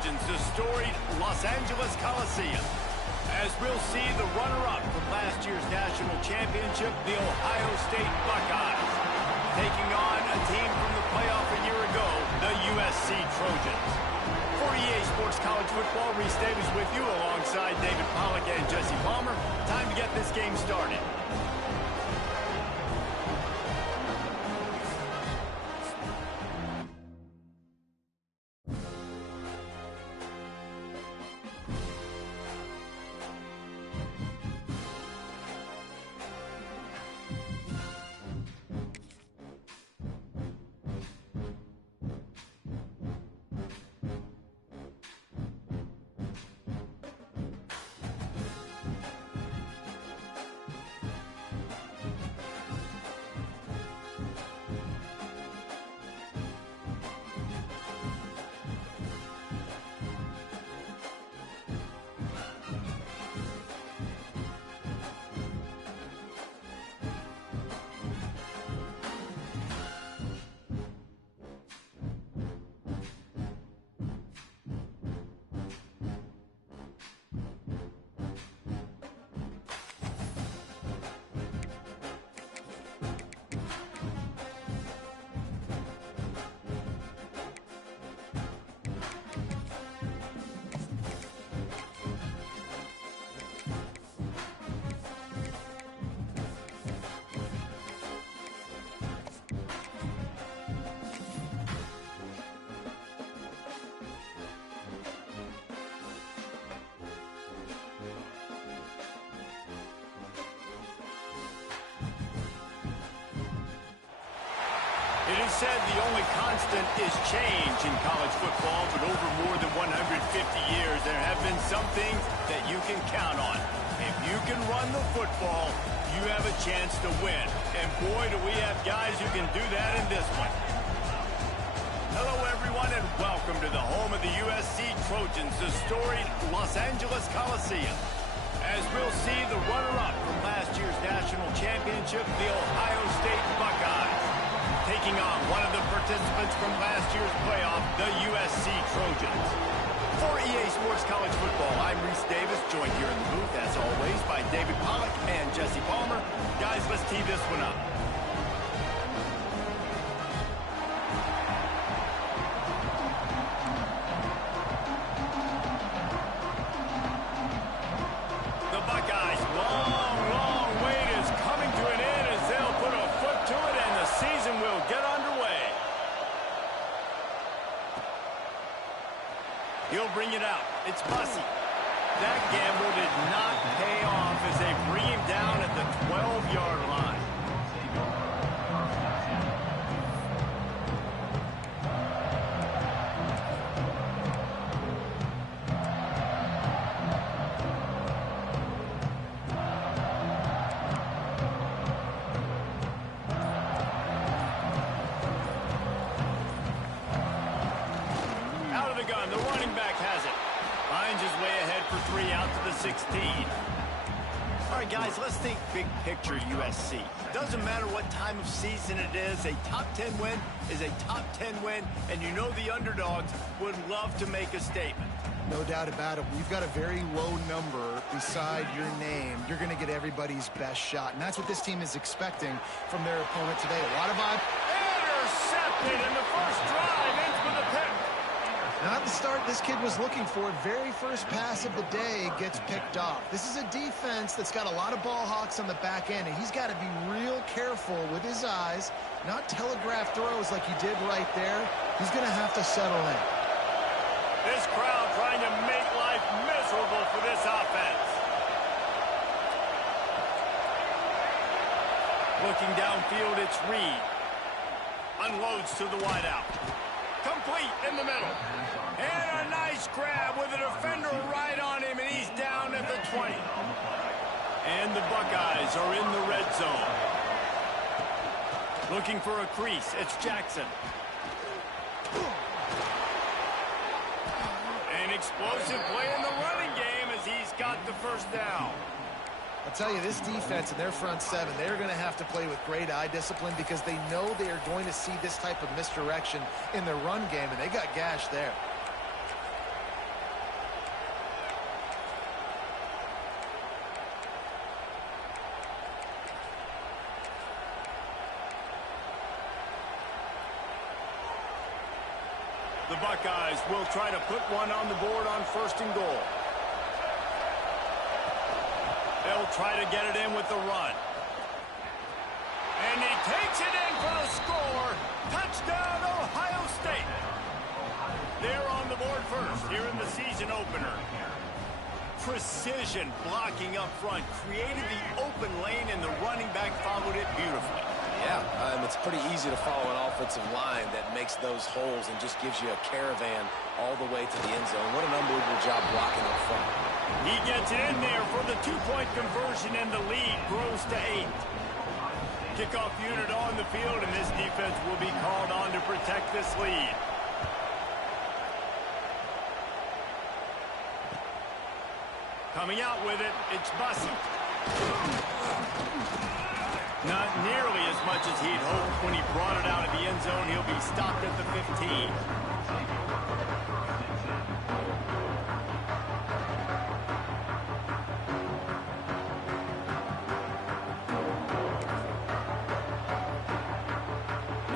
Trojans, the storied Los Angeles Coliseum, as we'll see the runner-up from last year's national championship, the Ohio State Buckeyes, taking on a team from the playoff a year ago, the USC Trojans. For EA Sports College Football, Reese Davis with you alongside David Pollack and Jesse Palmer. Time to get this game started. It is said the only constant is change in college football, but over more than 150 years, there have been some things that you can count on. If you can run the football, you have a chance to win. And boy, do we have guys who can do that in this one. Hello, everyone, and welcome to the home of the USC Trojans, the storied Los Angeles Coliseum, as we'll see the runner-up from last year's national championship, the Ohio State Buckeyes, taking on one of the participants from last year's playoff, the USC Trojans. For EA Sports College Football, I'm Reese Davis, joined here in the booth, as always, by David Pollack and Jesse Palmer. Guys, let's tee this one up. The Buckeyes' long wait is coming to an end as they'll put a foot to it, and the season will get underway. He'll bring it out. It's Bussey. That gamble did not pay off as they bring him down at the 12-yard line. Out of the gun, the running back has it. Finds his way ahead for 3 out to the 16. All right, guys, let's think big picture USC. Doesn't matter what time of season it is, a top 10 win is a top 10 win, and you know the underdogs would love to make a statement. No doubt about it. We've got a very low number beside your name. You're going to get everybody's best shot, and that's what this team is expecting from their opponent today. A lot of Intercepted in the first drive, ends with a pick. Not the start this kid was looking for. Very first pass of the day gets picked off. This is a defense that's got a lot of ball hawks on the back end, and he's got to be real careful with his eyes, not telegraph throws like he did right there. He's going to have to settle in. This crowd trying to make life miserable for this offense. Looking downfield, it's Reed. Unloads to the wideout. Complete in the middle. And a nice grab with a defender right on him, and he's down at the 20. And the Buckeyes are in the red zone. Looking for a crease. It's Jackson. An explosive play in the running game as he's got the first down. I'll tell you, this defense and their front seven, they're going to have to play with great eye discipline because they know they are going to see this type of misdirection in their run game, and they got gashed there. The Buckeyes will try to put one on the board on 1st and goal. They'll try to get it in with the run. And he takes it in for the score. Touchdown, Ohio State. They're on the board first here in the season opener. Precision blocking up front. Created the open lane, and the running back followed it beautifully. Yeah, it's pretty easy to follow an offensive line that makes those holes and just gives you a caravan all the way to the end zone. What an unbelievable job blocking up front. He gets it in there for the 2-point conversion, and the lead grows to 8. Kickoff unit on the field, and this defense will be called on to protect this lead. Coming out with it, it's Bussey. Not nearly as much as he'd hoped when he brought it out of the end zone. He'll be stopped at the 15.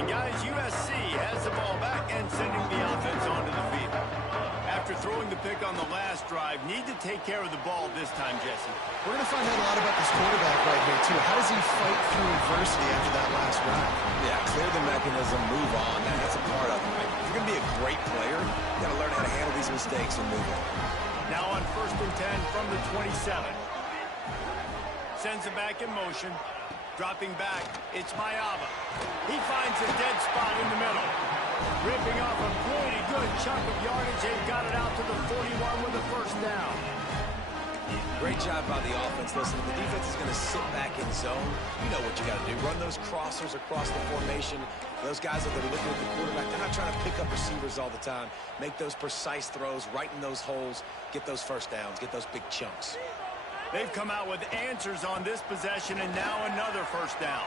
And guys, USC has the ball back and sending the offense onto the field. After throwing the pick on the last drive, need to take care of the ball this time, Jesse. We're going to find out a lot about this quarterback right here, too. How does he fight through adversity after that last drive? Yeah, clear the mechanism, move on. That's a part of it. If you're going to be a great player, you got to learn how to handle these mistakes and move on. Now on 1st and 10 from the 27. Sends it back in motion. Dropping back, it's Mayava. He finds a dead spot in the middle. Ripping off a pretty good chunk of yardage. They've got it out to the 41 with a 1st down. Great job by the offense. Listen, the defense is going to sit back in zone. You know what you got to do. Run those crossers across the formation. Those guys that are looking at the quarterback, they're not trying to pick up receivers all the time. Make those precise throws, right in those holes, get those 1st downs, get those big chunks. They've come out with answers on this possession, and now another 1st down.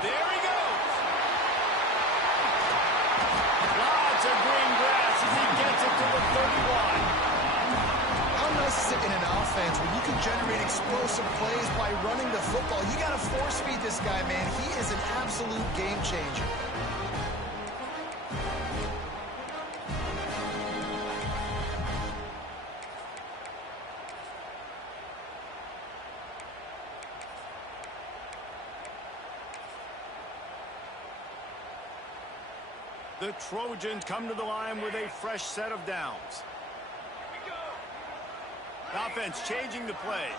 There he goes. Lots of green grass as he gets it to the 31. How nice is it in an offense where you can generate explosive plays by running the football? You got to force feed this guy, man. He is an absolute game changer. The Trojans come to the line with a fresh set of downs. The offense changing the play.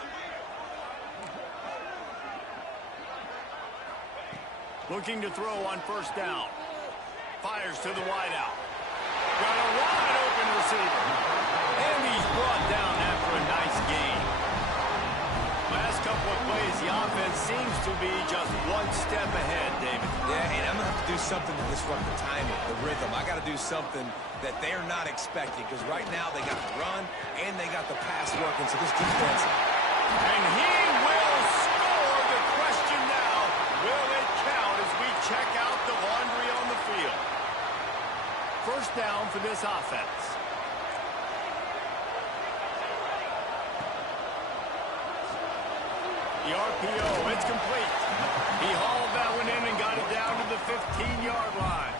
Looking to throw on 1st down. Fires to the wideout. Got a wide open receiver. And he's brought down after a nice gain. Last couple of plays, the offense seems to be just one step ahead, David. Yeah, and I'm going to have to do something to disrupt the timing, the rhythm. I got to do something that they're not expecting, because right now they got the run and they got the pass working, so this defense... And he will score. The question now, will it count as we check out the laundry on the field? 1st down for this offense. The RPO, it's complete. He hauled that one in and got it down to the 15-yard line.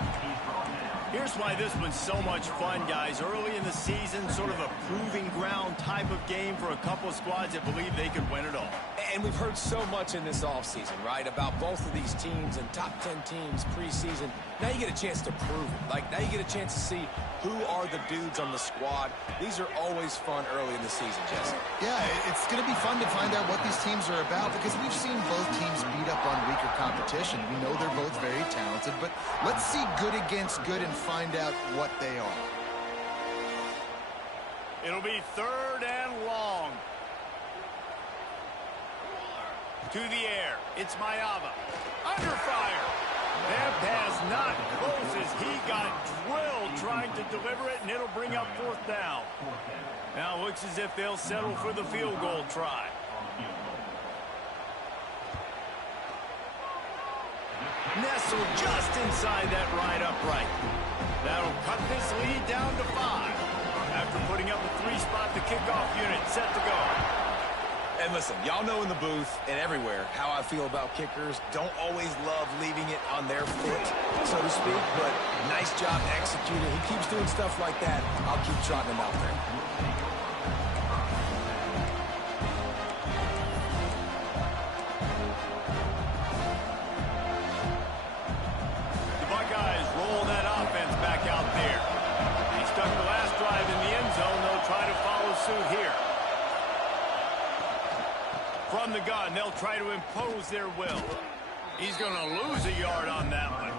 Here's why this one's so much fun, guys. Early in the season, sort of a proving ground type of game for a couple of squads that believe they could win it all. And we've heard so much in this offseason, right, about both of these teams and top 10 teams preseason. Now you get a chance to prove it. Like, now you get a chance to see who are the dudes on the squad. These are always fun early in the season, Jesse. Yeah, it's going to be fun to find out what these teams are about, because we've seen both teams beat up on weaker competition. We know they're both very talented, but let's see good against good and find out what they are. It'll be 3rd and long. To the air, it's Mayava. Under fire. That pass not close as he got drilled trying to deliver it, and it'll bring up 4th down. Now it looks as if they'll settle for the field goal try. Nestled just inside that right upright. That'll cut this lead down to 5. After putting up a 3 spot, the kickoff unit set to go. And listen, y'all know in the booth and everywhere how I feel about kickers. Don't always love leaving it on their foot, so to speak, but nice job executing. He keeps doing stuff like that. I'll keep trotting him out there. The Buckeyes roll that offense back out there. He stuck the last drive in the end zone. They'll try to follow suit here. From the gun, they'll try to impose their will. He's going to lose a yard on that one.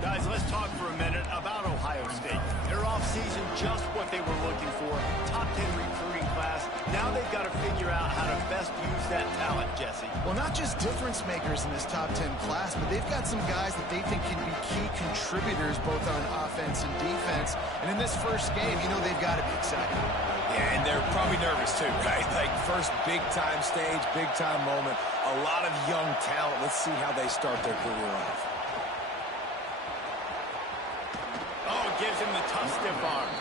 Guys, let's talk for a minute about Ohio State. Their offseason, just what they were looking for. Top 10 recruiting class. Now they've got to figure out how to best use that talent, Jesse. Well, not just difference makers in this top 10 class, but they've got some guys that they think can be key contributors both on offense and defense. And in this first game, you know they've got to be excited. Yeah, and they're probably nervous too, right? Like first big-time stage, big-time moment. A lot of young talent. Let's see how they start their career off. Oh, gives him the tough stiff arm.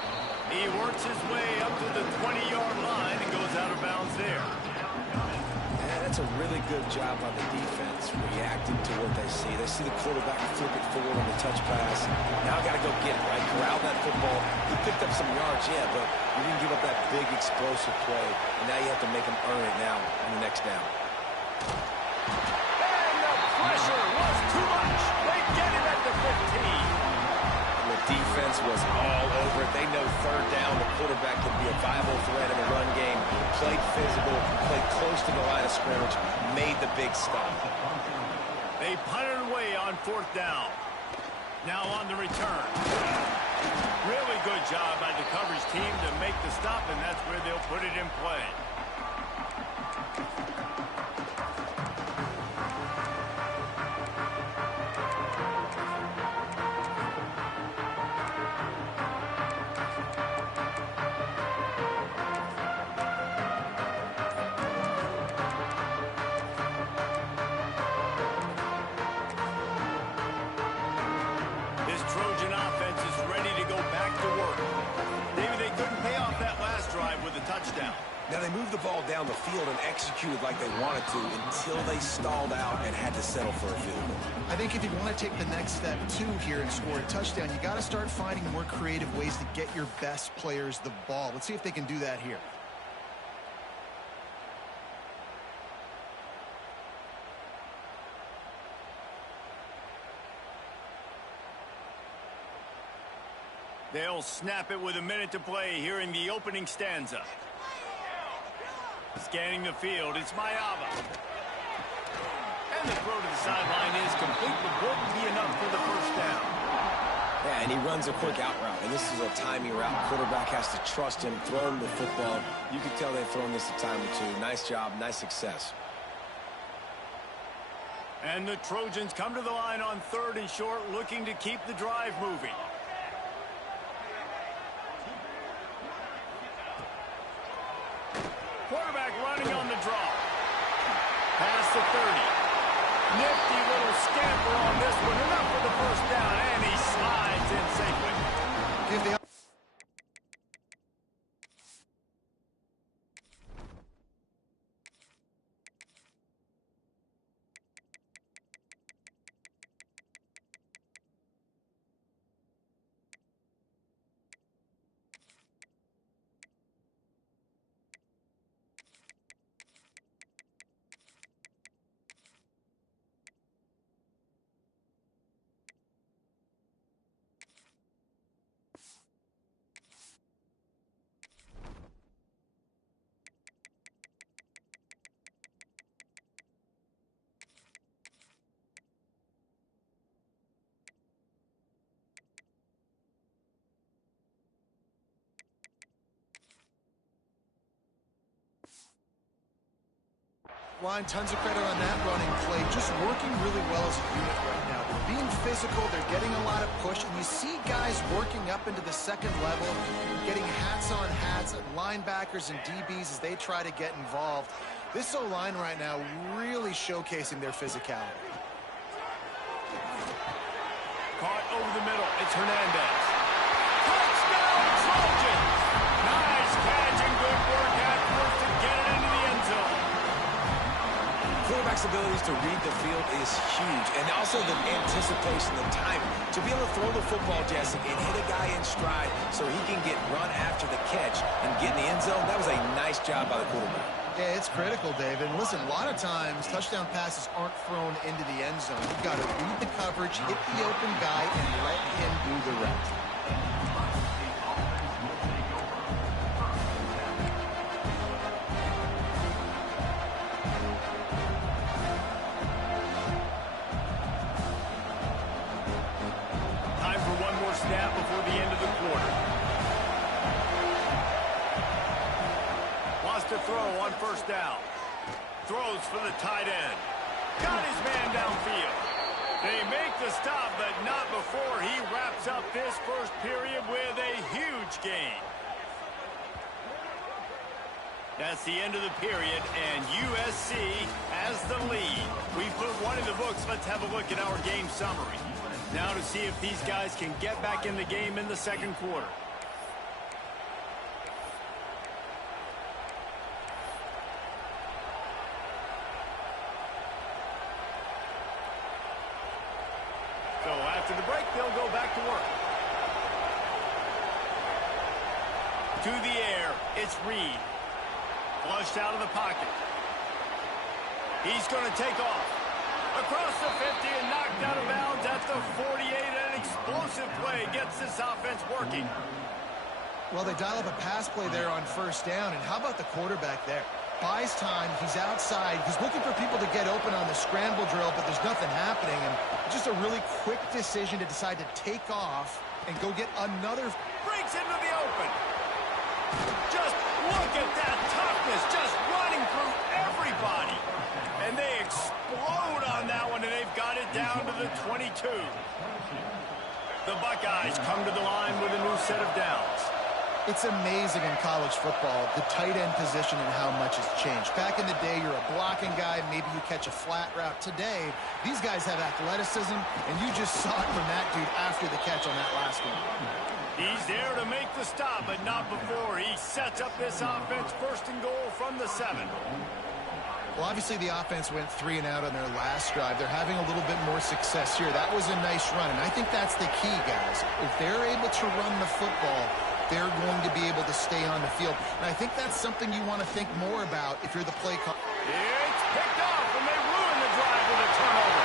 He works his way up to the 20-yard line and goes out of bounds there. Yeah, that's a really good job by the defense, reacting to what they see. They see the quarterback flip it forward on the touch pass. Now I got to go get it, right? Corral that football. He picked up some yards, yeah, but he didn't give up that big explosive play. And now you have to make him earn it now on the next down. And the pressure was too much. They get him at the 15. The defense was all over it. They know third down, the quarterback can be a viable threat in the run game. Played physical, played close to the line of scrimmage, made the big stop. They punted away on fourth down. Now on the return. Really good job by the coverage team to make the stop, and that's where they'll put it in play. Trojan offense is ready to go back to work. Maybe they couldn't pay off that last drive with a touchdown. Now they moved the ball down the field and executed like they wanted to until they stalled out and had to settle for a field goal. I think if you want to take the next step too here and score a touchdown, you got to start finding more creative ways to get your best players the ball. Let's see if they can do that here. They'll snap it with a minute to play here in the opening stanza. Scanning the field, it's Mayava. And the throw to the sideline is complete, but wouldn't be enough for the first down. Yeah, and he runs a quick out route, and this is a timing route. Quarterback has to trust him, throw him the football. You can tell they've thrown this a time or two. Nice job, nice success. And the Trojans come to the line on 3rd and short, looking to keep the drive moving. Quarterback running on the draw. Past the 30. Nifty little scamper on this one. Enough for the first down, and he slides in safely. Give the line, tons of credit on that running play. Just working really well as a unit right now. They're being physical. They're getting a lot of push. And you see guys working up into the second level, getting hats on hats at linebackers and DBs as they try to get involved. This O-line right now really showcasing their physicality. Caught over the middle. It's Hernandez. Touchdown, Trojans! Nice catch and good work afterwards to get it into the end zone. abilities to read the field is huge. And also the anticipation, the timing. To be able to throw the football, Jesse, and hit a guy in stride so he can get run after the catch and get in the end zone, that was a nice job by the quarterback. Yeah, it's critical, David. And listen, a lot of times touchdown passes aren't thrown into the end zone. You've got to read the coverage, hit the open guy, and let him do the rest. Snap before the end of the quarter. Wants to throw on first down. Throws for the tight end. Got his man downfield. They make the stop, but not before he wraps up this first period with a huge gain. That's the end of the period, and USC has the lead. We put one in the books. Let's have a look at our game summary. Now to see if these guys can get back in the game in the second quarter. So after the break, they'll go back to work. To the air, it's Reed. Flushed out of the pocket. He's going to take off. Across the 50 and knocked out of bounds at the 48. An explosive play gets this offense working. Well, they dial up a pass play there on first down. And how about the quarterback there? Buys time. He's outside. He's looking for people to get open on the scramble drill, but there's nothing happening. And just a really quick decision to decide to take off and go get another. Breaks into the open. Just look at that toughness. Just running through everybody. And they explode on that one, and they've got it down to the 22. The Buckeyes come to the line with a new set of downs. It's amazing in college football, the tight end position and how much has changed. Back in the day, you're a blocking guy, maybe you catch a flat route. Today, these guys have athleticism, and you just saw it from that dude after the catch on that last one. He's there to make the stop, but not before. He sets up this offense first and goal from the 7. Well, obviously the offense went 3 and out on their last drive. They're having a little bit more success here. That was a nice run, and I think that's the key, guys. If they're able to run the football, they're going to be able to stay on the field. And I think that's something you want to think more about if you're the play call. It's picked off, and they ruin the drive with a turnover.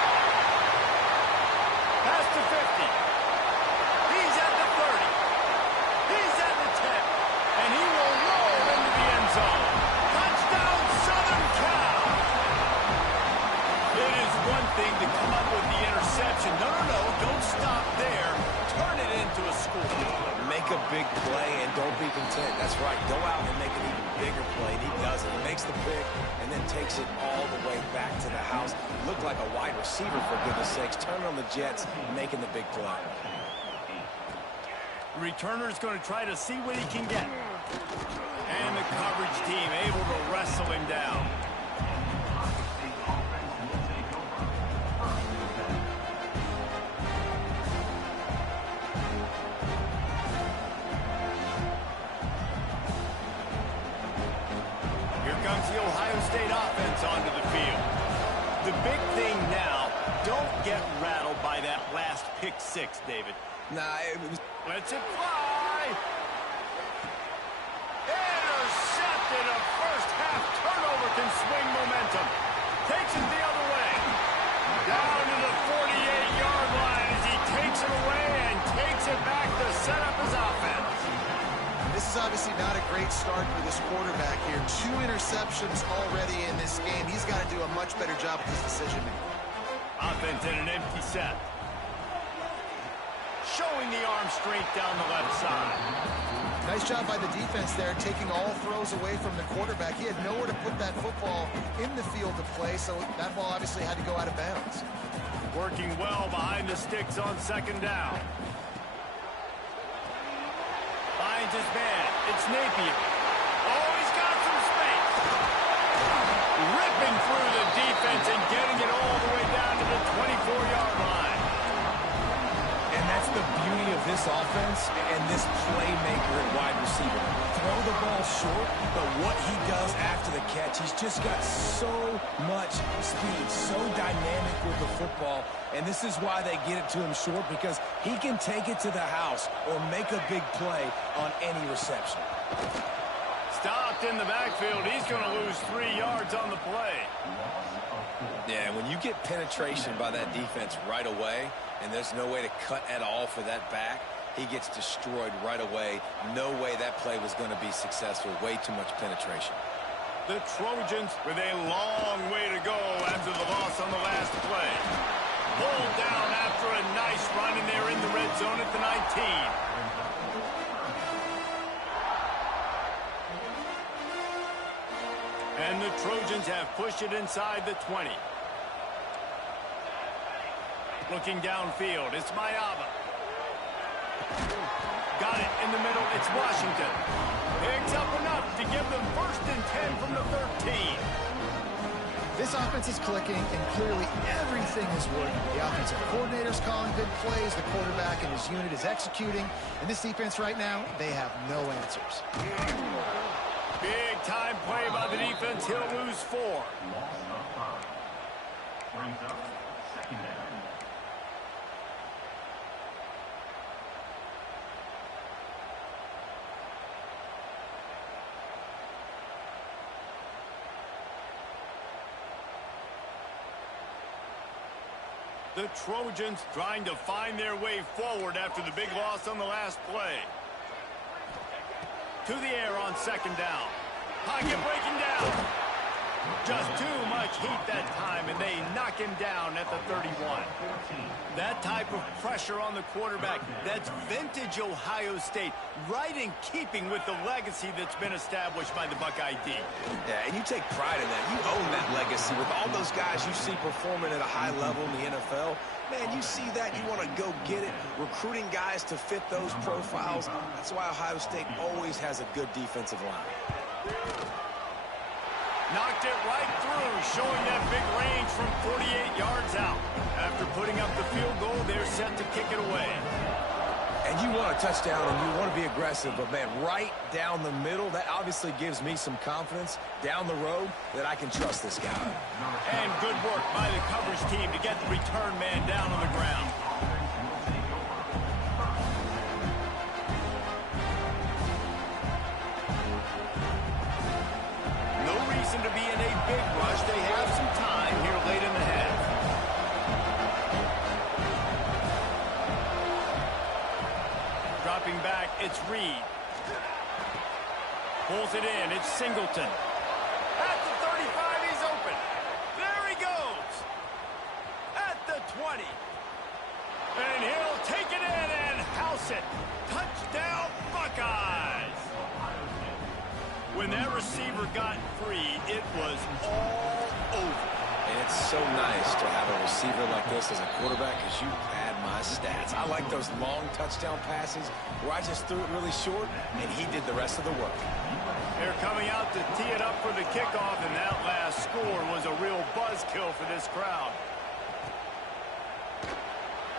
Past the 50. He's at the 30. He's at the 10. And he will roll into the end zone. Touchdown, Southern Cal. It is one thing to come up with the interception. No, don't stop there. Turn it into a score. Make a big play and don't be content. That's right. Go out and make an even bigger play. And he does it. He makes the pick and then takes it all the way back to the house. Looked like a wide receiver, for goodness sakes. Turn on the Jets, making the big play. Returner's going to try to see what he can get. And the coverage team able to wrestle him down. Here comes the Ohio State offense onto the field. The big thing now, don't get rattled by that last pick 6, David. Nah, it was... Lets it fly. Intercepted. A first half turnover can swing momentum. Takes it the other way. Down to the 48-yard line as he takes it away and takes it back to set up his offense. This is obviously not a great start for this quarterback here. 2 interceptions already in this game. He's got to do a much better job with his decision-making. Offense in an empty set. Showing the arm strength down the left side. Nice job by the defense there, taking all throws away from the quarterback. He had nowhere to put that football in the field to play, so that ball obviously had to go out of bounds. Working well behind the sticks on second down. Finds his man. It's Napier. Oh, he's got some space. Ripping through the defense and getting it all the way down to the 24-yard line. And that's the beauty of this offense and this playmaker at wide receiver. Throw the ball short, but what he does after the catch, he's just got so much speed, so dynamic with the football, and this is why they get it to him short, because he can take it to the house or make a big play on any reception. Stopped in the backfield. He's going to lose 3 yards on the play. Yeah, when you get penetration by that defense right away, and there's no way to cut at all for that back, he gets destroyed right away. No way that play was going to be successful. Way too much penetration. The Trojans with a long way to go after the loss on the last play. Pulled down after a nice run, and they're in the red zone at the 19. And the Trojans have pushed it inside the 20. Looking downfield, it's Mayava. Got it in the middle, it's Washington. Picks up enough to give them 1st and 10 from the 13. This offense is clicking, and clearly everything is working. The offensive coordinator's calling good plays, the quarterback and his unit is executing, and this defense right now, they have no answers. Big time play by the defense. He'll lose 4. The Trojans trying to find their way forward after the big loss on the last play. To the air on 2nd down. Pocket breaking down. Just too much heat that time, and they knock him down at the 31. That type of pressure on the quarterback, that's vintage Ohio State, right in keeping with the legacy that's been established by the Buckeye D. Yeah, and you take pride in that. You own that legacy with all those guys you see performing at a high level in the NFL. Man, you see that, you want to go get it, recruiting guys to fit those profiles. That's why Ohio State always has a good defensive line. Knocked it right through, showing that big range from 48 yards out. After putting up the field goal, they're set to kick it away. And you want a touchdown, and you want to be aggressive, but, man, right down the middle, that obviously gives me some confidence down the road that I can trust this guy. And good work by the coverage team to get the return man down on the ground. No reason to be in a big rush. They have some time here late in the half. Dropping back, it's Reed. Pulls it in, it's Singleton. At the 35, he's open. There he goes. At the 20. And he'll take it in and house it. Touchdown, Buckeyes. When that receiver got free, it was all over. And it's so nice to have a receiver like this as a quarterback, because you pad my stats. I like those long touchdown passes where I just threw it really short, and he did the rest of the work. They're coming out to tee it up for the kickoff, and that last score was a real buzzkill for this crowd.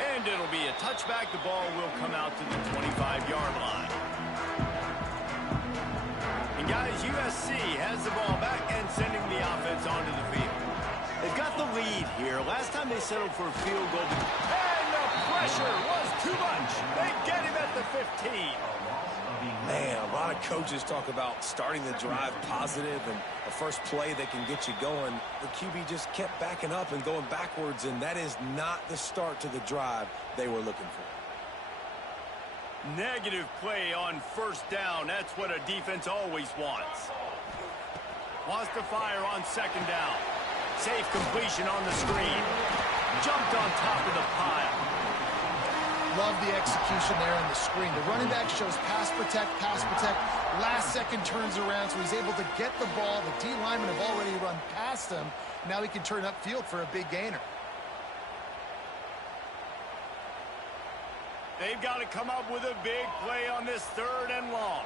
And it'll be a touchback. The ball will come out to the 25-yard line. And guys, USC has the ball back and sending the offense onto the field. They've got the lead here. Last time they settled for a field goal. And the pressure was too much. They get him at the 15. Man, a lot of coaches talk about starting the drive positive and the first play that can get you going. The QB just kept backing up and going backwards, and that is not the start to the drive they were looking for. Negative play on 1st down. That's what a defense always wants. Wants to fire on 2nd down. Safe completion on the screen. Jumped on top of the pile. Love the execution there on the screen. The running back shows pass protect, last second turns around, so he's able to get the ball. The D linemen have already run past him. Now he can turn upfield for a big gainer. They've got to come up with a big play on this 3rd and long.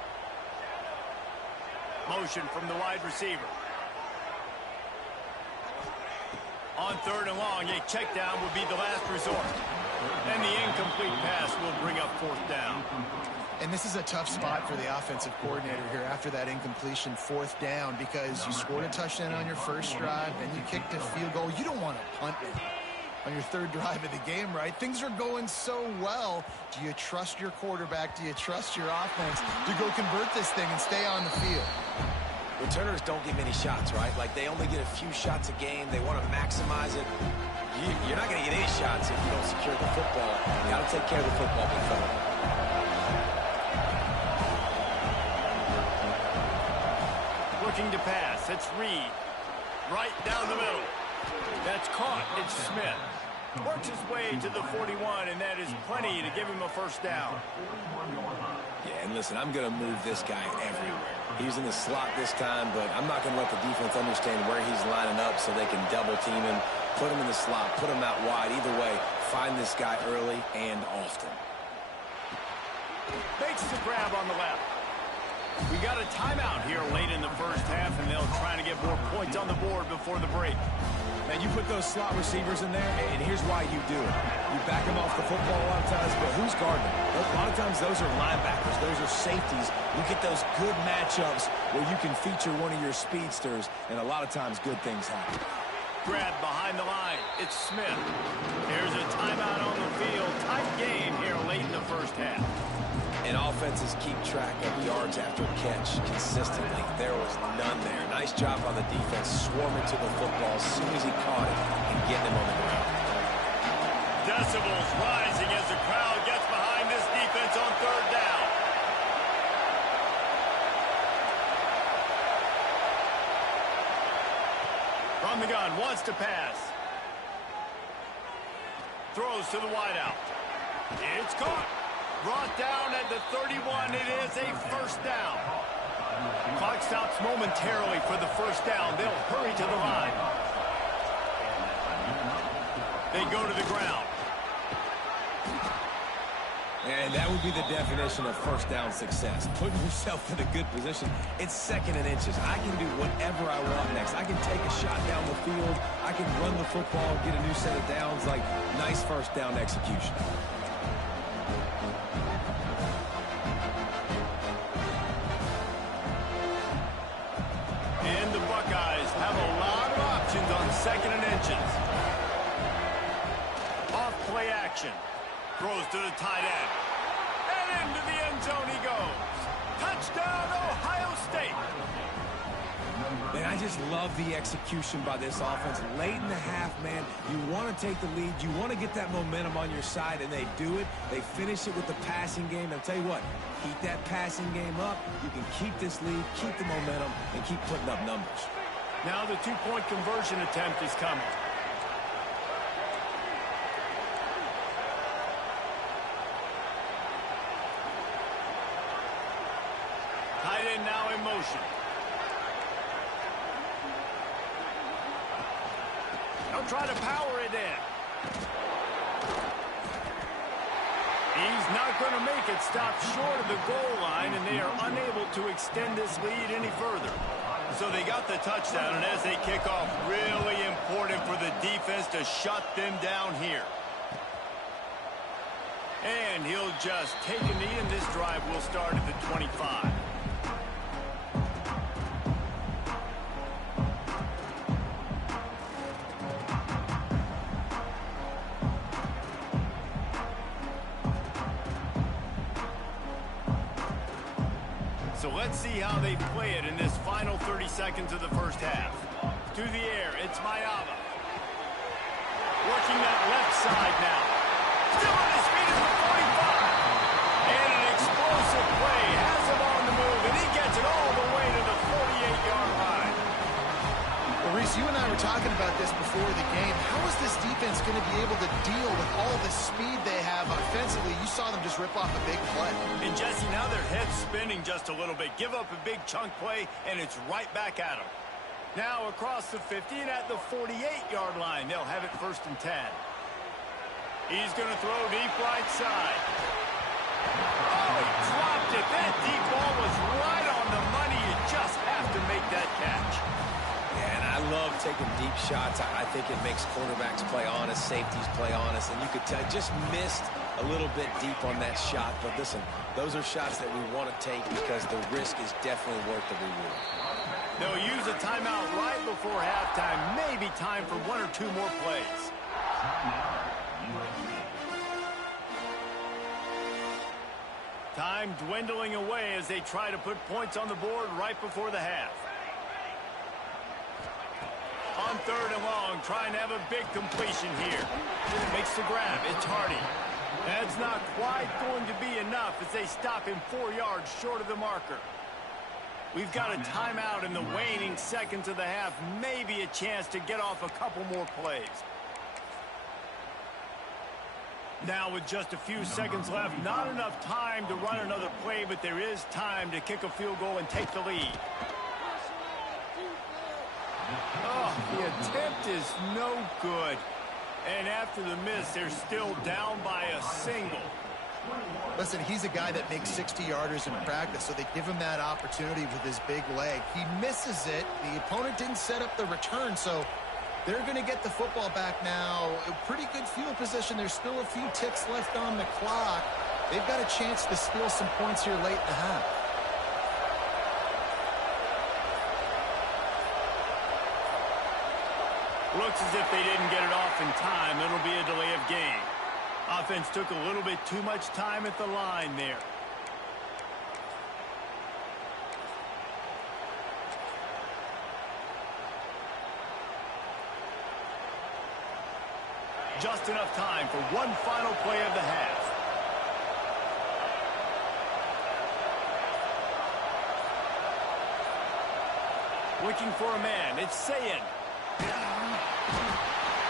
Motion from the wide receiver. On 3rd and long, a check down would be the last resort. And the incomplete pass will bring up 4th down. And this is a tough spot for the offensive coordinator here after that incompletion 4th down, because you scored a touchdown on your first drive, then you kicked a field goal. You don't want to punt it on your 3rd drive of the game, right? Things are going so well. Do you trust your quarterback? Do you trust your offense to go convert this thing and stay on the field? Returners don't get many shots, right? Like, they only get a few shots a game. They want to maximize it. You're not going to get any shots if you don't secure the football. You got to take care of the football, big fella. Looking to pass. It's Reed. Right down the middle. That's caught. It's Smith. Works his way to the 41, and that is plenty to give him a first down. Yeah, and listen, I'm going to move this guy everywhere. He's in the slot this time, but I'm not going to let the defense understand where he's lining up so they can double team him, put him in the slot, put him out wide. Either way, find this guy early and often. Makes the grab on the left. We got a timeout here late in the first half, and they'll try to get more points on the board before the break. Man, you put those slot receivers in there, and here's why you do it. You back them off the football a lot of times, but who's guarding them? A lot of times those are linebackers. Those are safeties. You get those good matchups where you can feature one of your speedsters, and a lot of times good things happen. Grab behind the line. It's Smith. Here's a timeout on the field. Tight game here late in the first half. And offenses keep track of yards after catch consistently. There was none there. Nice job on the defense, swarming to the football as soon as he caught it and getting him on the ground. Decibels rising as the crowd gets behind this defense on 3rd down. From the gun, wants to pass. Throws to the wideout. It's caught. Brought down at the 31. It is a first down. Clock stops momentarily for the first down. They'll hurry to the line. They go to the ground. And that would be the definition of first down success. Putting yourself in a good position. It's 2nd and inches. I can do whatever I want next. I can take a shot down the field. I can run the football, get a new set of downs. Like, nice first down execution. And the Buckeyes have a lot of options on 2nd and inches. Off play action. Throws to the tight end. And into the end zone he goes. Touchdown, Ohio State. Man, I just love the execution by this offense. Late in the half, man, you want to take the lead. You want to get that momentum on your side, and they do it. They finish it with the passing game. I'll tell you what, keep that passing game up. You can keep this lead, keep the momentum, and keep putting up numbers. Now the 2-point conversion attempt is coming. Tight end now in motion. They'll try to power it in. He's not going to make it. Stop short of the goal line, and they are unable to extend this lead any further. So they got the touchdown, and as they kick off, really important for the defense to shut them down here. And he'll just take a knee, and this drive will start at the 25. So let's see how they play it in this final 30 seconds of the first half. To the air, it's Mayava. Working that left side now. Still on his feet at the 45. And an explosive play. Has him on the move, and he gets it all the way to the 48-yard line. Well, Reese, you and I were talking about this before the game. How is this defense going to be able to deal with all the speed they have offensively? You saw them just rip off a big play. And Jesse, now their head's spinning just a little bit. Give up a big chunk play, and it's right back at them. Now across the 50 and at the 48-yard line. They'll have it 1st and 10. He's going to throw deep right side. Oh, he dropped it. That deep ball was right on the money. You just have to make that catch. Yeah, and I love taking deep shots. I think it makes quarterbacks play honest, safeties play honest, and you could tell just missed a little bit deep on that shot. But listen, those are shots that we want to take because the risk is definitely worth the reward. They'll use a timeout right before halftime. Maybe time for 1 or 2 more plays. Time dwindling away as they try to put points on the board right before the half. On 3rd and long, trying to have a big completion here. Makes the grab. It's Hardy. That's not quite going to be enough as they stop him 4 yards short of the marker. We've got a timeout in the waning seconds of the half. Maybe a chance to get off a couple more plays. Now with just a few seconds left, not enough time to run another play, but there is time to kick a field goal and take the lead. Oh, the attempt is no good. And after the miss, they're still down by a single. Listen, he's a guy that makes 60-yarders in practice, so they give him that opportunity with his big leg. He misses it. The opponent didn't set up the return, so they're going to get the football back now. A pretty good field position. There's still a few ticks left on the clock. They've got a chance to steal some points here late in the half. Looks as if they didn't get it off in time. It'll be a delay of game. Offense took a little bit too much time at the line there. Just enough time for one final play of the half. Looking for a man. It's Sayin.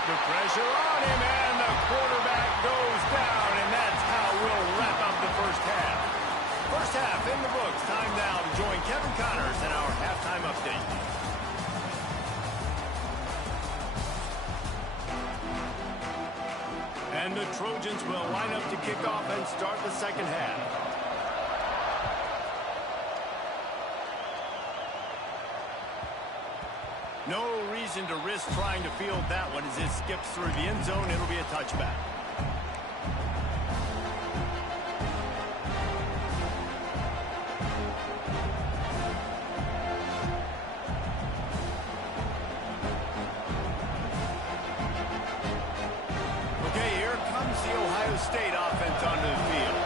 The pressure on him, and the quarterback goes down, and that's how we'll wrap up the first half. First half in the books. Time now to join Kevin Connors in our halftime update. And the Trojans will line up to kick off and start the second half. No reason to risk trying to field that one as it skips through the end zone. It'll be a touchback. Okay, here comes the Ohio State offense onto the field.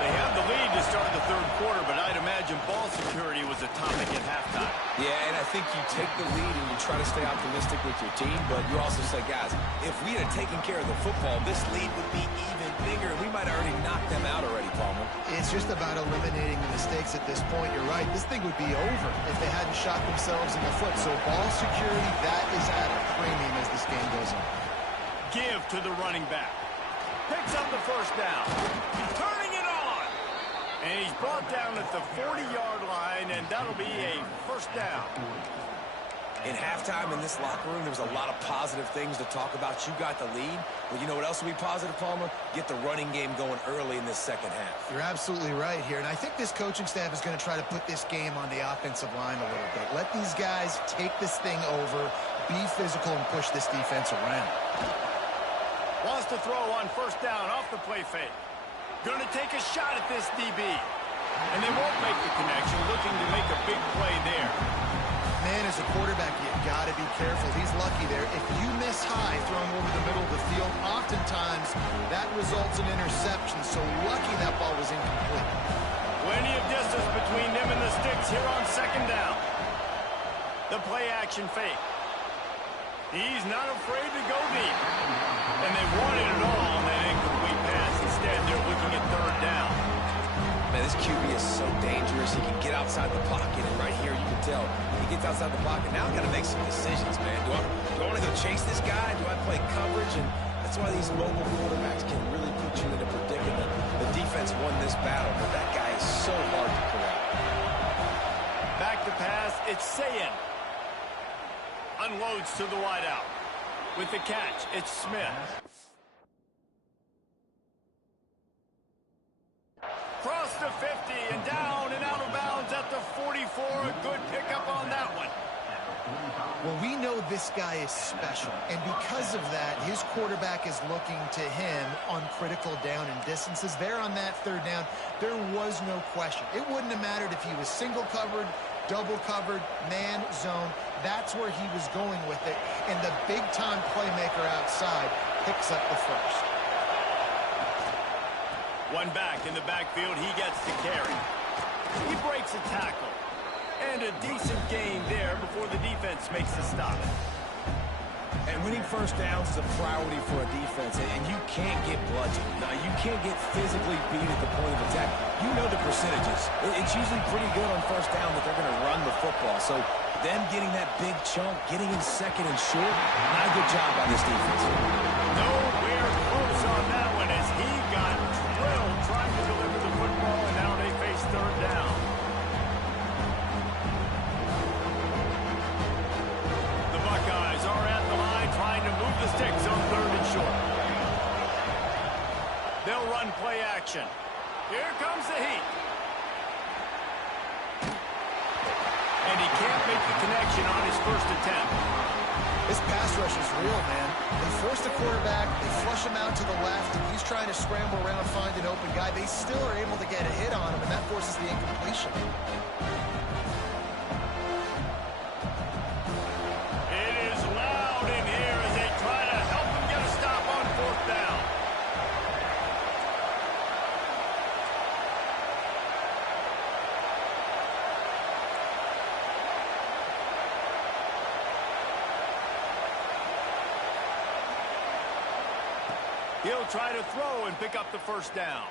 They have the lead to start the third quarter, but I'd imagine ball security was a topic at halftime. Yeah, and I think you take the lead and you try to stay optimistic with your team, but you also say, guys, if we had taken care of the football, this lead would be even bigger. We might have already knocked them out already, Palmer. It's just about eliminating the mistakes at this point. You're right. This thing would be over if they hadn't shot themselves in the foot. So ball security, that is at a premium as this game goes on. Give to the running back. Picks up the first down. Turning it on. And he's brought down at the 40-yard line, and that'll be a first down. In halftime in this locker room, there was a lot of positive things to talk about. You got the lead, but you know what else will be positive, Palmer? Get the running game going early in this second half. You're absolutely right here, and I think this coaching staff is going to try to put this game on the offensive line a little bit. Let these guys take this thing over, be physical, and push this defense around. Wants to throw on first down off the play fake. Going to take a shot at this DB. And they won't make the connection, looking to make a big play there. Man, as a quarterback, you got to be careful. He's lucky there. If you miss high throwing over the middle of the field, oftentimes that results in interception. So lucky that ball was incomplete. Plenty of distance between them and the sticks here on second down. The play action fake. He's not afraid to go deep. And they wanted it all on that incomplete pass. Instead, they're looking at third down. Man, this QB is so dangerous. He can get outside the pocket, and right here you can tell he gets outside the pocket. Now I've got to make some decisions, man. Do I want to go chase this guy? Do I play coverage? And that's why these mobile quarterbacks can really put you in a predicament. The defense won this battle, but that guy is so hard to corral. Back to pass, it's Sayin. Unloads to the wideout. With the catch, it's Smith. Cross the 50 and down and out of bounds at the 44. A good pickup on that one. Well, we know this guy is special, and because of that, his quarterback is looking to him on critical down and distances. There on that third down, there was no question. It wouldn't have mattered if he was single covered, double covered, man, zone. That's where he was going with it, and the big-time playmaker outside picks up the first. One back in the backfield, he gets to carry. He breaks a tackle. And a decent gain there before the defense makes the stop. And winning first downs is a priority for a defense, and you can't get bludgeoned. Now, you can't get physically beat at the point of attack. You know the percentages. It's usually pretty good on first down that they're going to run the football. So them getting that big chunk, getting in second and short, not a good job by this defense. Nowhere close on that one as he got drilled trying to deliver the football, and now they face third down. Sticks on third and short. They'll run play action. Here comes the heat. And he can't make the connection on his first attempt. This pass rush is real, man. They force the quarterback, they flush him out to the left, and he's trying to scramble around, find an open guy. They still are able to get a hit on him, and that forces the incompletion. He'll try to throw and pick up the first down.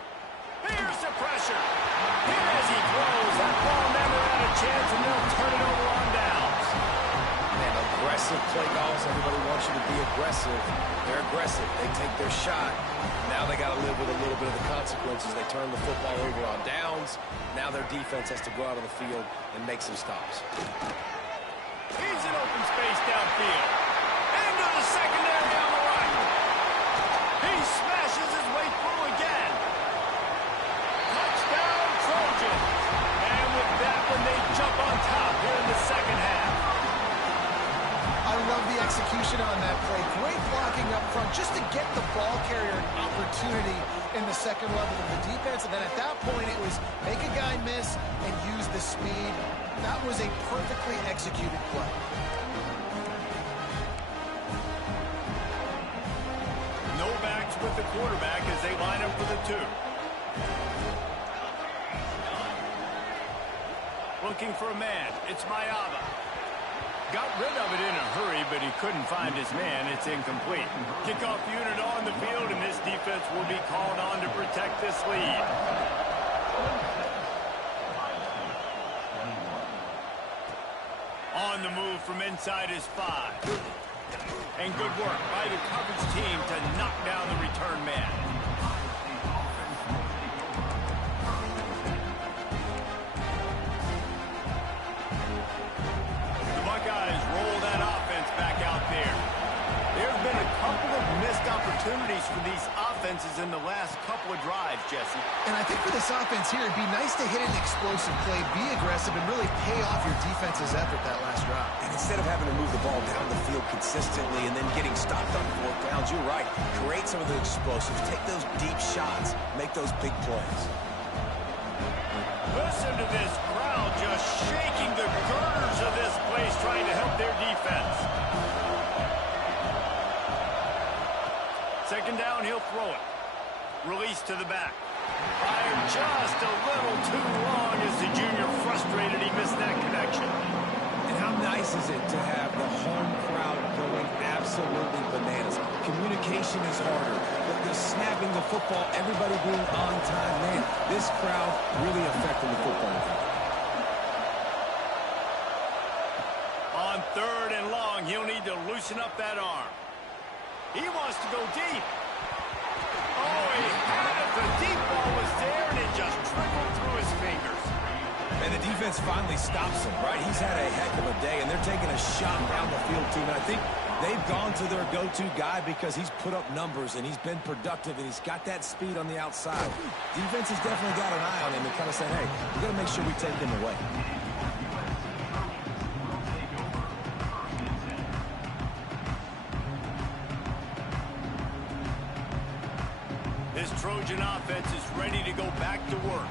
Here's the pressure. Here as he throws, that ball never had a chance, and they'll turn it over on downs. Man, aggressive play calls. Everybody wants you to be aggressive. They're aggressive. They take their shot. Now they got to live with a little bit of the consequences. They turn the football over on downs. Now their defense has to go out on the field and make some stops. He's in open space downfield. Into the secondary on the right. He smashes his way through again. Touchdown, Trojans. And with that one, they jump on top here in the second half. I love the execution on that play. Great blocking up front just to get the ball carrier an opportunity in the second level of the defense. And then at that point, it was make a guy miss and use the speed. That was a perfectly executed play. No backs with the quarterback as they line up for the two. Looking for a man. It's Mayava. Got rid of it in a hurry, but he couldn't find his man. It's incomplete. Kickoff unit on the field, and this defense will be called on to protect this lead. On the move from inside his 5. And good work by the coverage team to knock down the return man. The Buckeyes roll that offense back out there. There's been a couple of missed opportunities for these offenses in the last couple of drives, Jesse. And I think for this offense here, it'd be nice to hit an explosive play, be aggressive, and really pay off your defense's effort that last drive. And instead of having to move the ball down the field consistently and then getting stopped on fourth downs, you're right. Create some of the explosives. Take those deep shots. Make those big plays. Listen to this crowd just shaking the girders of this place trying to help their defense. Second down, he'll throw it. Release to the back. Fired just a little too long as the junior frustrated. He missed that connection. And how nice is it to have the home crowd going absolutely bananas? Communication is harder. The snapping the football, everybody being on time. Man, this crowd really affecting the football game. On third and long, he'll need to loosen up that arm. He wants to go deep. Oh, he had it. The deep ball was there, and it just trickled through his fingers. And the defense finally stops him, right? He's had a heck of a day, and they're taking a shot down the field, too. And I think they've gone to their go-to guy because he's put up numbers, and he's been productive, and he's got that speed on the outside. Defense has definitely got an eye on him and kind of saying, hey, we've got to make sure we take him away. Trojan offense is ready to go back to work.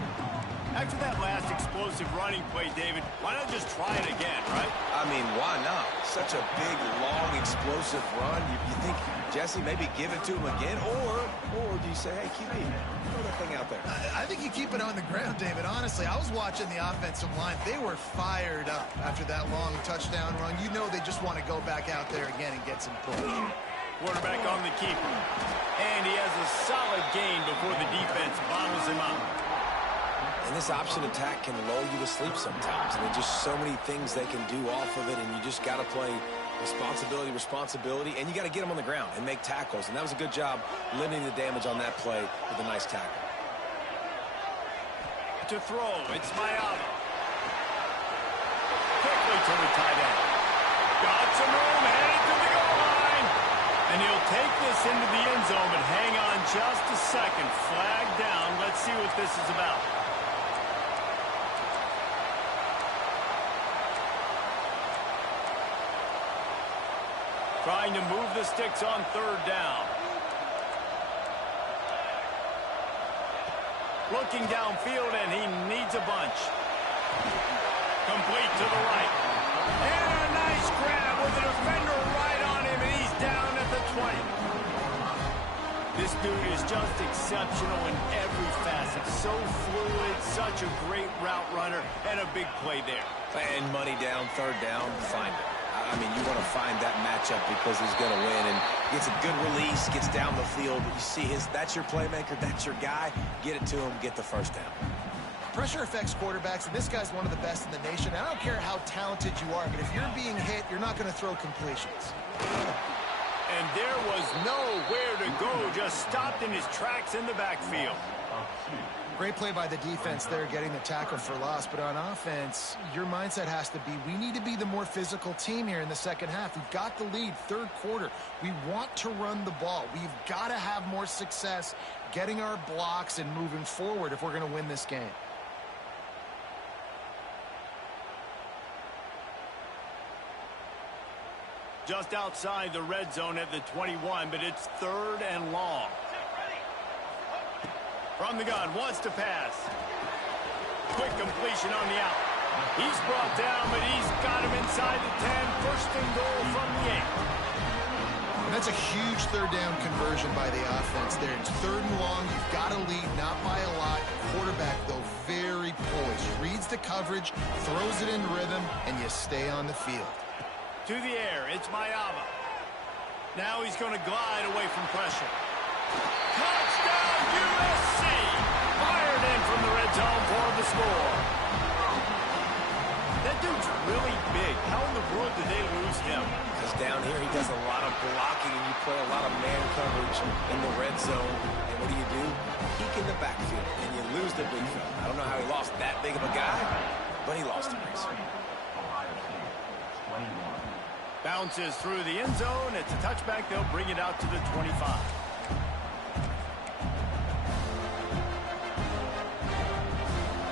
After that last explosive running play, David, why not just try it again, right? I mean, why not? Such a big, long, explosive run. You think, Jesse, maybe give it to him again? Or do you say, hey, QB, throw that thing out there? I think you keep it on the ground, David. Honestly, I was watching the offensive line. They were fired up after that long touchdown run. You know they just want to go back out there again and get some push. Quarterback on the keeper. And he has a solid gain before the defense bottles him up. And this option attack can lull you to sleep sometimes. I mean, just so many things they can do off of it, and you just got to play responsibility, and you got to get them on the ground and make tackles. And that was a good job limiting the damage on that play with a nice tackle. To throw, it's Mayava. Quickly to the tight end. Got some room, headed to the goal line. And he'll take this into the end zone, but hang on just a second. Flag down. Let's see what this is about. Trying to move the sticks on third down. Looking downfield, and he needs a bunch. Complete to the right. And a nice grab with a defender right on him, and he's down at the 20. This dude is just exceptional in every facet. So fluid, such a great route runner, and a big play there. And money down, third down, find it. I mean, you want to find that matchup because he's going to win, and gets a good release, gets down the field. You see that's your playmaker, that's your guy. Get it to him, get the first down. Pressure affects quarterbacks, and this guy's one of the best in the nation. I don't care how talented you are, but if you're being hit, you're not going to throw completions. And there was nowhere to go, just stopped in his tracks in the backfield. Great play by the defense there, getting the tackle for loss. But on offense, your mindset has to be, we need to be the more physical team here in the second half. We've got the lead, third quarter. We want to run the ball. We've got to have more success getting our blocks and moving forward if we're going to win this game. Just outside the red zone at the 21, but it's third and long. From the gun, wants to pass. Quick completion on the out. He's brought down, but he's got him inside the 10. First and goal from the 8. And that's a huge third down conversion by the offense there. It's third and long. You've got to lead, not by a lot. Quarterback, though, very poised. Reads the coverage, throws it in rhythm, and you stay on the field. To the air, it's Mayava. Now he's going to glide away from pressure. Touchdown, USC! Fired in from the red zone for the score. That dude's really big. How in the world did they lose him? Because down here he does a lot of blocking, and you play a lot of man coverage in the red zone. And what do? Peek in the backfield, and you lose the big fella. I don't know how he lost that big of a guy, but he lost him. Bounces through the end zone. It's a touchback. They'll bring it out to the 25.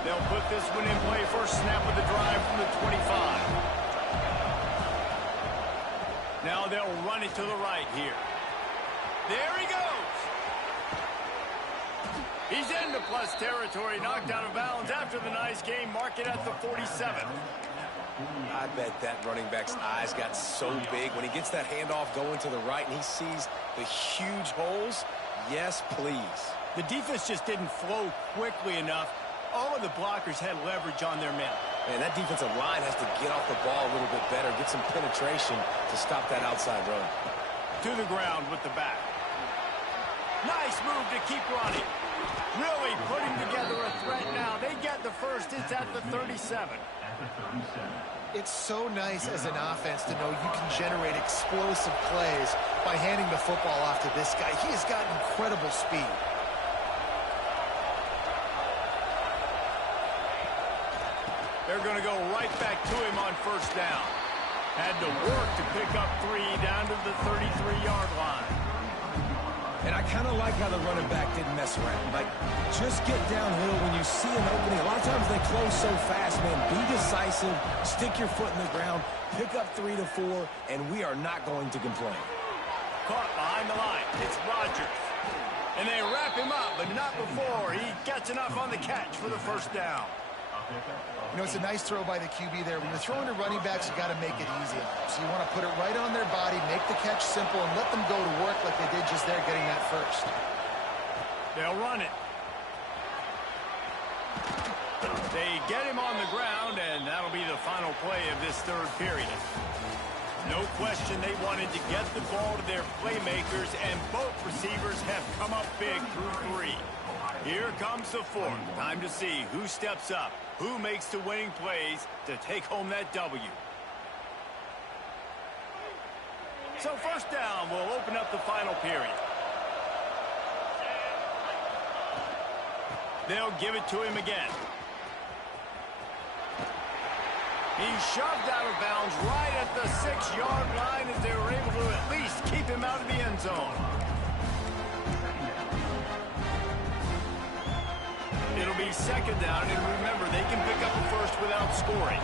They'll put this one in play. First snap of the drive from the 25. Now they'll run it to the right here. There he goes. He's into plus territory. Knocked out of bounds after the nice game. Mark it at the 47. I bet that running back's eyes got so big when he gets that handoff going to the right and he sees the huge holes. Yes, please. The defense just didn't flow quickly enough. All of the blockers had leverage on their men. Man, that defensive line has to get off the ball a little bit better, get some penetration to stop that outside run. To the ground with the back. Nice move to keep running. Really putting together a threat now. They get the first. It's at the 37. It's so nice as an offense to know you can generate explosive plays by handing the football off to this guy. He has got incredible speed. They're going to go right back to him on first down. Had to work to pick up 3 down to the 33-yard line. And I kind of like how the running back didn't mess around. Like, just get downhill when you see an opening. A lot of times they close so fast, man. Be decisive, stick your foot in the ground, pick up 3 to 4, and we are not going to complain. Caught behind the line. It's Rodgers. And they wrap him up, but not before he gets enough on the catch for the first down. You know, it's a nice throw by the QB there. When you're throwing to running backs, you got to make it easy. So you want to put it right on their body, make the catch simple, and let them go to work like they did just there getting that first. They'll run it. They get him on the ground, and that'll be the final play of this third period. No question they wanted to get the ball to their playmakers, and both receivers have come up big through three. Here comes the fourth. Time to see who steps up, who makes the winning plays to take home that W. So first down will open up the final period. They'll give it to him again. He's shoved out of bounds right at the 6-yard line as they were able to at least keep him out of the end zone. It'll be second down, and remember, they can pick up a first without scoring.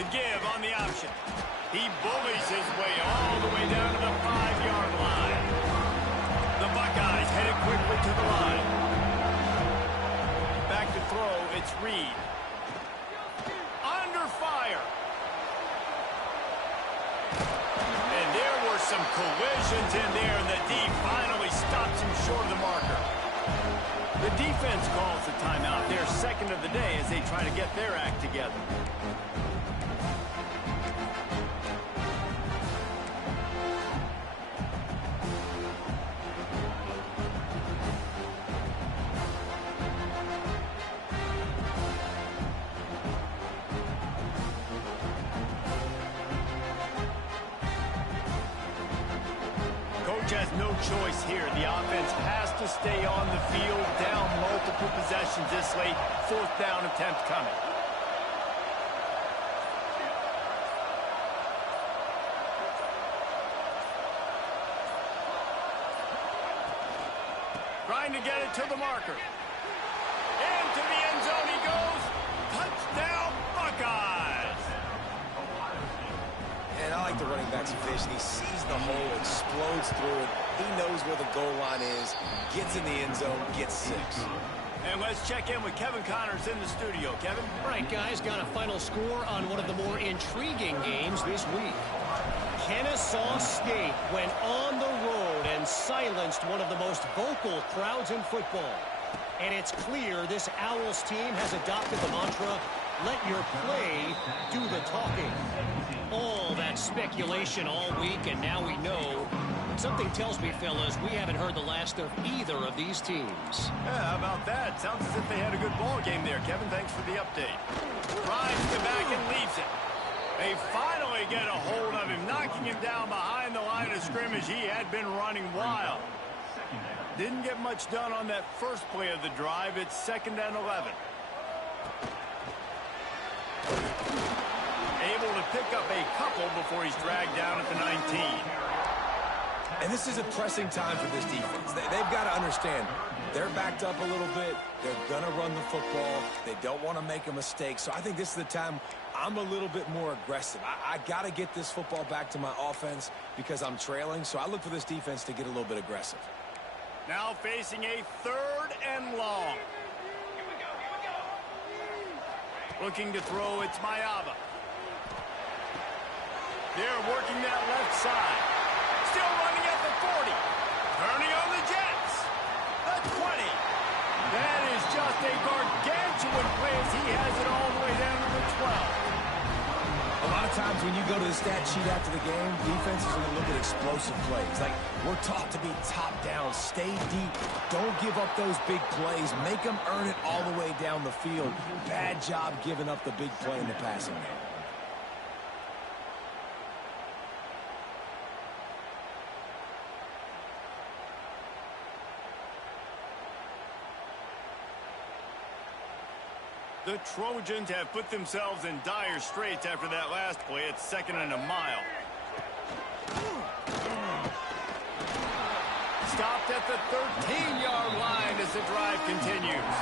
The give on the option. He bullies his way all the way down to the 5-yard line. The Buckeyes headed quickly to the line. Back to throw, it's Reed. Under fire. And there were some collisions in there, and the D finally stops him short of the marker. The defense calls the timeout. Their second of the day as they try to get their act together. Has no choice here. The offense has to stay on the field, down multiple possessions this late. Fourth down attempt coming. Trying to get it to the marker. Into the end zone he goes. Touchdown, Buckeyes! And I like the running back's vision. He sees the hole, explodes through it. He knows where the goal line is, gets in the end zone, gets 6. And let's check in with Kevin Connors in the studio. Kevin? All right, guys, got a final score on one of the more intriguing games this week. Kennesaw State went on the road and silenced one of the most vocal crowds in football. And it's clear this Owls team has adopted the mantra, let your play do the talking. All that speculation all week, and now we know. Something tells me, fellas, we haven't heard the last of either of these teams. Yeah, how about that? Sounds as if they had a good ball game there. Kevin, thanks for the update. Drives it back and leaves it. They finally get a hold of him, knocking him down behind the line of scrimmage. He had been running wild. Didn't get much done on that first play of the drive. It's 2nd and 11. Able to pick up a couple before he's dragged down at the 19. And this is a pressing time for this defense. They've got to understand, they're backed up a little bit. They're going to run the football. They don't want to make a mistake. So I think this is the time I'm a little bit more aggressive. I got to get this football back to my offense because I'm trailing. So I look for this defense to get a little bit aggressive. Now facing a 3rd and long. Looking to throw, it's Mayava. They're working that left side. Still running at the 40. Turning on the Jets. The 20. That is just a gargantuan play as he has it all the way down to the 12. A lot of times when you go to the stat sheet after the game, defenses are going to look at explosive plays. Like, we're taught to be top down, stay deep, don't give up those big plays, make them earn it all the way down the field. Bad job giving up the big play in the passing game. The Trojans have put themselves in dire straits after that last play. It's 2nd and a mile. Stopped at the 13-yard line as the drive continues.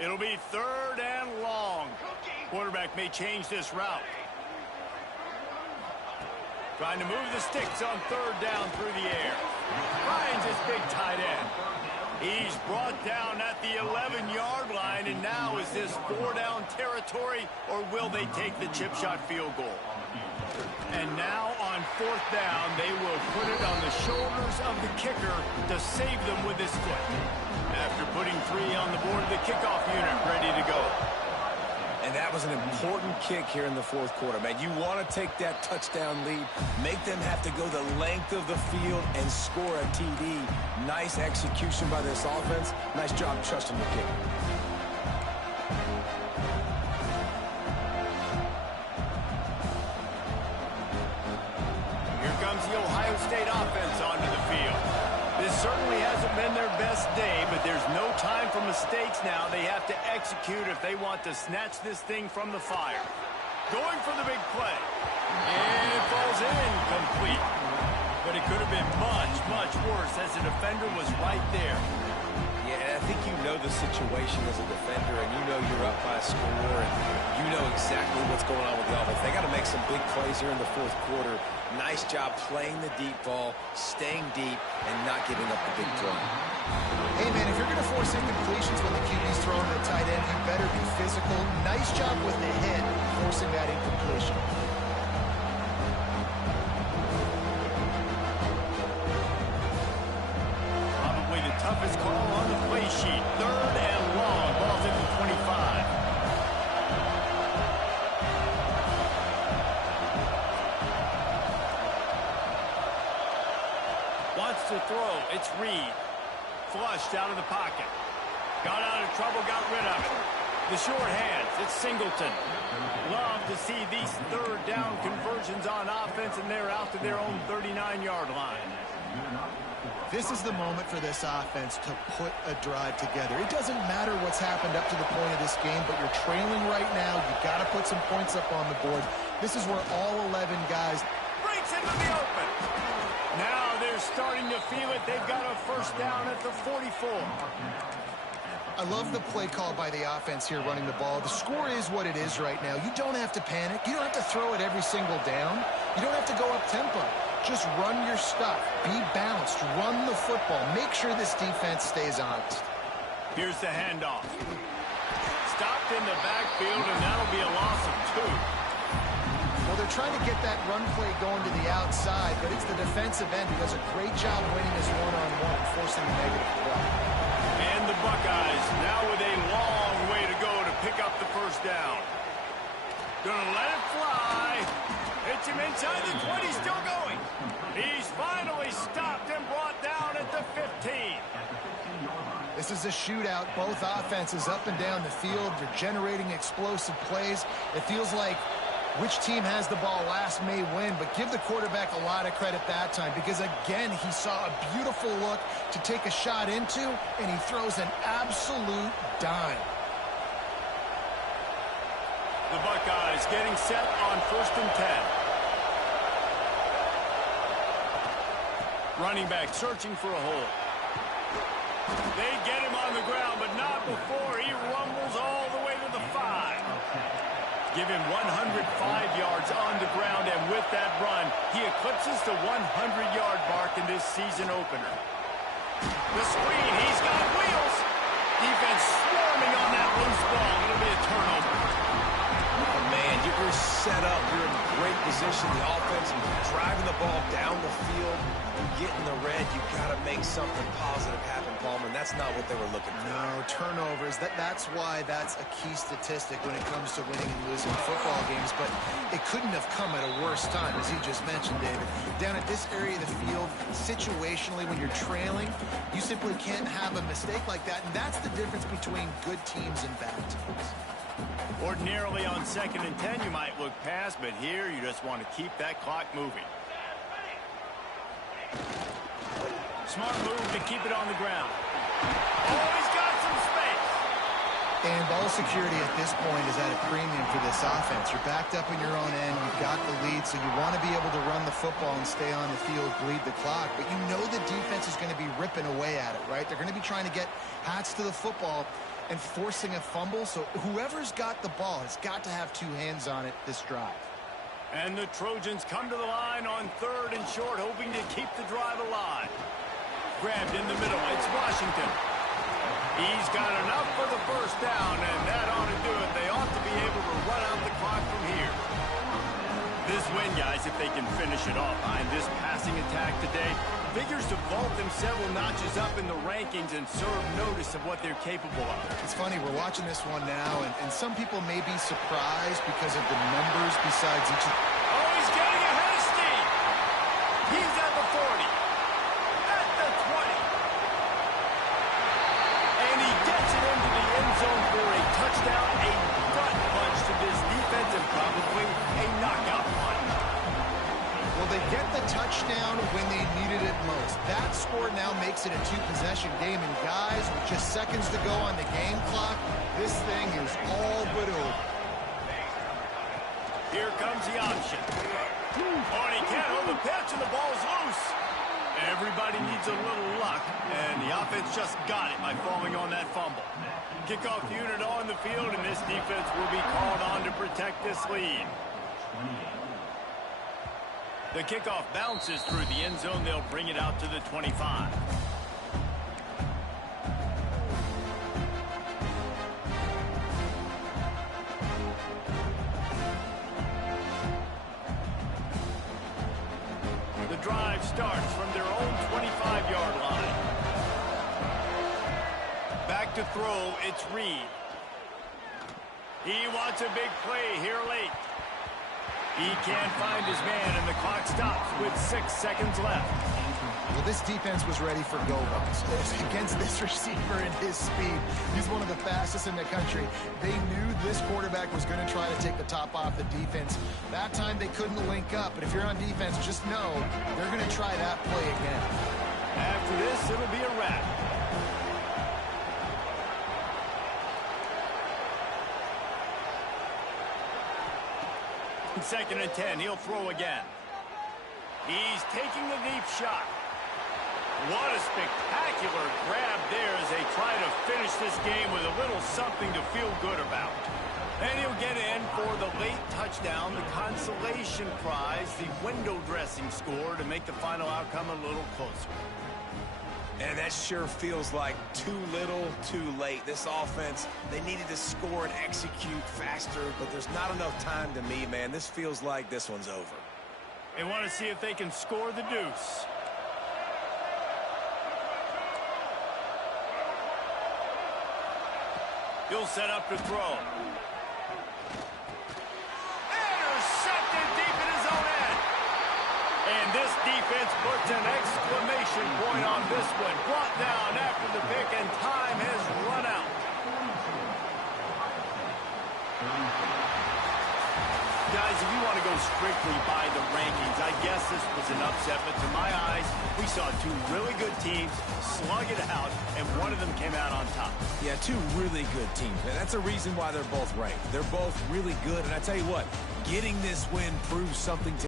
It'll be 3rd and long. Quarterback may change this route. Trying to move the sticks on 3rd down through the air. Finds his big tight end. He's brought down at the 11-yard line, and now is this 4-down territory, or will they take the chip shot field goal? And now on 4th down, they will put it on the shoulders of the kicker to save them with his foot. After putting 3 on the board, the kickoff unit ready to go. And that was an important kick here in the 4th quarter, man. You want to take that touchdown lead, make them have to go the length of the field and score a TD. Nice execution by this offense. Nice job trusting the kicker. Here comes the Ohio State offense onto the field. This certainly hasn't been their best day, but there's no time for mistakes now. They have to execute if they want to snatch this thing from the fire. Going for the big play. And it falls incomplete. But it could have been much, much worse as the defender was right there. Yeah, I think you know the situation as a defender, and you know you're up by a score, and you know exactly what's going on with the offense. They got to make some big plays here in the 4th quarter. Nice job playing the deep ball, staying deep, and not giving up the big throw. Hey, man, if you're going to force incompletions when the QB's throwing the tight end, you better be physical. Nice job with the hit, forcing that incompletion. Probably the toughest call on the play sheet. 3rd and long. Ball's at the 25. Wants to throw. It's Reed. Flushed out of the pocket. Got out of trouble, got rid of it. The short hands. It's Singleton. Love to see these 3rd down conversions on offense, and they're out to their own 39-yard line. This is the moment for this offense to put a drive together. It doesn't matter what's happened up to the point of this game, but you're trailing right now. You've got to put some points up on the board. This is where all 11 guys... Breaks into the open. Now they're starting to feel it. They've got a 1st down at the 44. I love the play call by the offense here running the ball. The score is what it is right now. You don't have to panic. You don't have to throw it every single down. You don't have to go up tempo. Just run your stuff. Be balanced. Run the football. Make sure this defense stays honest. Here's the handoff. Stopped in the backfield, and that'll be a loss of 2. Well, they're trying to get that run play going to the outside, but it's the defensive end who does a great job winning his one-on-one, forcing the negative play. And the Buckeyes now with a long way to go to pick up the 1st down. Gonna let it fly. Hits him inside the 20, still going. He's finally stopped and brought down at the 15. This is a shootout. Both offenses up and down the field. They're generating explosive plays. It feels like which team has the ball last may win, but give the quarterback a lot of credit that time because, again, he saw a beautiful look to take a shot into, and he throws an absolute dime. The Buckeyes getting set on 1st and 10. Running back searching for a hole. They get him on the ground, but not before he rumbles all the way to the 5. Give him 105 yards on the ground, and with that run, he eclipses the 100-yard mark in this season opener. The screen, he's got wheels. Defense swarming on that loose ball. It'll be a turnover. Oh, man, you're set up. You're in great position. The offense driving the ball down the field. You get in the red, you got to make something positive happen, Palmer, and that's not what they were looking for. No, turnovers. That's why that's a key statistic when it comes to winning and losing football games, but it couldn't have come at a worse time, as you just mentioned, David. Down at this area of the field, situationally, when you're trailing, you simply can't have a mistake like that, and that's the difference between good teams and bad teams. Ordinarily on 2nd and 10, you might look past, but here you just want to keep that clock moving. Smart move to keep it on the ground. Oh, he's got some space. And ball security at this point is at a premium for this offense. You're backed up in your own end. You've got the lead, so you want to be able to run the football and stay on the field, bleed the clock. But you know the defense is going to be ripping away at it, right? They're going to be trying to get hats to the football. and forcing a fumble. So whoever's got the ball has got to have 2 hands on it this drive. And the Trojans come to the line on 3rd and short, hoping to keep the drive alive. Grabbed in the middle. It's Washington. He's got enough for the first down, and that ought to do it. They ought to be able to run out the clock from here. This win, guys, if they can finish it off behind this passing attack today, figures to vault them several notches up in the rankings and serve notice of what they're capable of. It's funny, we're watching this one now, and some people may be surprised because of the numbers besides each of... Oh, he's getting ahead of steam. He's at the 40. At the 20. And he gets it into the end zone for a touchdown, a gut punch to this defense, and probably a knockout punch. Well, they get the touchdown when they needed it most. That score now makes it a 2-possession game. And guys, with just seconds to go on the game clock, this thing is all but over. Here comes the option. Oh, and he can't hold the pitch, and the ball's loose. Everybody needs a little luck, and the offense just got it by falling on that fumble. Kickoff unit on the field, and this defense will be called on to protect this lead. The kickoff bounces through the end zone. They'll bring it out to the 25. The drive starts from their own 25-yard line. Back to throw, it's Reed. He wants a big play here late. He can't find his man, and the clock stops with 6 seconds left. Well, this defense was ready for go-goes against this receiver and his speed. He's one of the fastest in the country. They knew this quarterback was going to try to take the top off the defense. That time they couldn't link up, but if you're on defense, just know they're going to try that play again. After this, it'll be a wrap. 2nd and 10. He'll throw again. He's taking the deep shot. What a spectacular grab there as they try to finish this game with a little something to feel good about. And he'll get in for the late touchdown, the consolation prize, the window dressing score to make the final outcome a little closer. And that sure feels like too little, too late. This offense, they needed to score and execute faster, but there's not enough time to me, man. This feels like this one's over. They want to see if they can score the deuce. He'll set up to throw. Intercepted deep in his own end. And this defense puts an exclamation point on this one. Brought down after the pick, and time has run out. Guys, if you want to go strictly by the rankings, I guess this was an upset, but to my eyes, we saw 2 really good teams slug it out, and one of them came out on top. Yeah, 2 really good teams. And that's a reason why they're both ranked. They're both really good, and I tell you what, getting this win proves something to